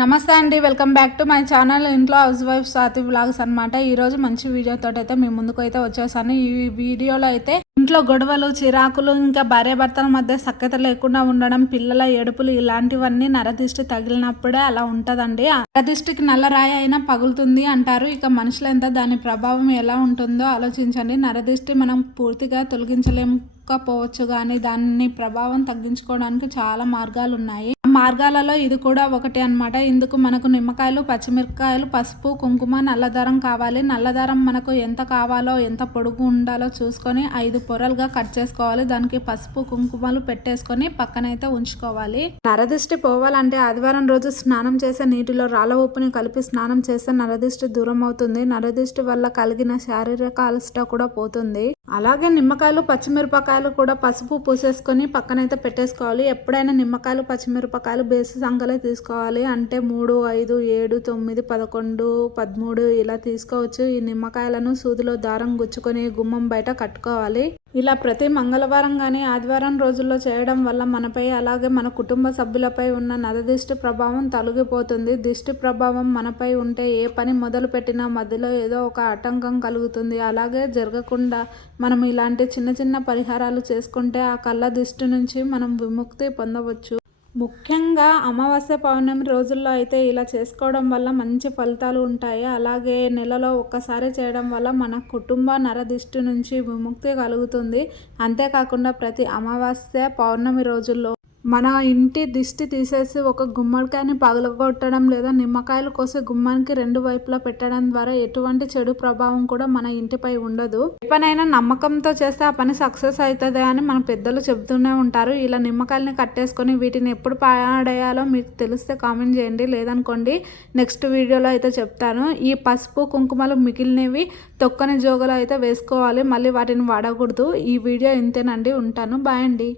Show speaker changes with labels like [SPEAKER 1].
[SPEAKER 1] నమస్తే అండి welcome back to my channel ఇంట్లో హౌస్ వైఫ్ సాతి బ్లాగ్స్ అనమాట ఈరోజు మంచి వీడియోతో అయితే మీ ముందుకు అయితే వచ్చేసాను. ఈ వీడియోలో అయితే ఇంట్లో గొడవలు చిరాకులు ఇంకా భార్యాభర్తల మధ్య సఖ్యత లేకుండా ఉండడం పిల్లల ఏడుపులు ఇలాంటివన్నీ నరదిష్టి తగిలినప్పుడే అలా ఉంటదండి. నరదిష్టికి నల్లరాయి అయినా పగులుతుంది అంటారు. ఇక మనుషులు ఎంత దాని ప్రభావం ఎలా ఉంటుందో ఆలోచించండి. నరదిష్టి మనం పూర్తిగా తొలగించలేకపోవచ్చు కానీ దాని ప్రభావం తగ్గించుకోవడానికి చాలా మార్గాలు ఉన్నాయి మార్గాలలో ఇది కూడా ఒకటి అన్నమాట. ఇందుకు మనకు నిమ్మకాయలు పచ్చిమిరపకాయలు పసుపు కుంకుమ నల్లదారం కావాలి. నల్లదారం మనకు ఎంత కావాలో ఎంత పొడుగు ఉండాలో చూసుకొని ఐదు పొరలుగా కట్ చేసుకోవాలి. దానికి పసుపు కుంకుమలు పెట్టేసుకొని పక్కనైతే ఉంచుకోవాలి. నరదిష్టి పోవాలంటే ఆదివారం రోజు స్నానం చేసే నీటిలో రాళ్ళ ఉప్పుని కలిపి స్నానం చేస్తే నరదిష్టి దూరం అవుతుంది నరదిష్టి వల్ల కలిగిన శారీరక అలసట కూడా పోతుంది. అలాగే నిమ్మకాయలు పచ్చిమిరపకాయలు కూడా పసుపు పూసేసుకొని పక్కనైతే పెట్టేసుకోవాలి. ఎప్పుడైనా నిమ్మకాయలు పచ్చిమిరపకాయలు బేసి సంగలే తీసుకోవాలి. అంటే మూడు ఐదు ఏడు తొమ్మిది పదకొండు పదమూడు ఇలా తీసుకోవచ్చు. ఈ నిమ్మకాయలను సూదిలో దారం గుచ్చుకొని గుమ్మం బయట కట్టుకోవాలి. ఇలా ప్రతి మంగళవారం కానీ ఆదివారం రోజుల్లో చేయడం వల్ల మనపై అలాగే మన కుటుంబ సభ్యులపై ఉన్న నరదిష్టి ప్రభావం తొలగిపోతుంది. దిష్టి ప్రభావం మనపై ఉంటే ఏ పని మొదలు పెట్టినా మధ్యలో ఏదో ఒక ఆటంకం కలుగుతుంది. అలాగే జరగకుండా మనం ఇలాంటి చిన్న చిన్న పరిహారాలు చేసుకుంటే ఆ కళ్ళ దిష్టి నుంచి మనం విముక్తి పొందవచ్చు. ముఖ్యంగా అమావాస్య పౌర్ణమి రోజుల్లో అయితే ఇలా చేసుకోవడం వల్ల మంచి ఫలితాలు ఉంటాయి. అలాగే నెలలో ఒక్కసారి చేయడం వల్ల మన కుటుంబ నరదిష్టి నుంచి విముక్తి కలుగుతుంది. అంతేకాకుండా ప్రతి అమావాస్య పౌర్ణమి రోజుల్లో మన ఇంటి దిష్టి తీసేసి ఒక గుమ్మడికాయని పగలగొట్టడం లేదా నిమ్మకాయలు కోసి గుమ్మానికి రెండు వైపులా పెట్టడం ద్వారా ఎటువంటి చెడు ప్రభావం కూడా మన ఇంటిపై ఉండదు. ఏ పనైనా నమ్మకంతో చేస్తే ఆ పని సక్సెస్ అవుతుంది అని మన పెద్దలు చెబుతూనే ఉంటారు. ఇలా నిమ్మకాయలని కట్టేసుకొని వీటిని ఎప్పుడు పాడేయాలో మీకు తెలిస్తే కామెంట్ చేయండి. లేదనుకోండి నెక్స్ట్ వీడియోలో అయితే చెప్తాను. ఈ పసుపు కుంకుమలు మిగిలినవి తొక్కని జోగులు అయితే వేసుకోవాలి. మళ్ళీ వాటిని వాడకూడదు. ఈ వీడియో ఇంతేనండి. ఉంటాను. బాయ్ అండి.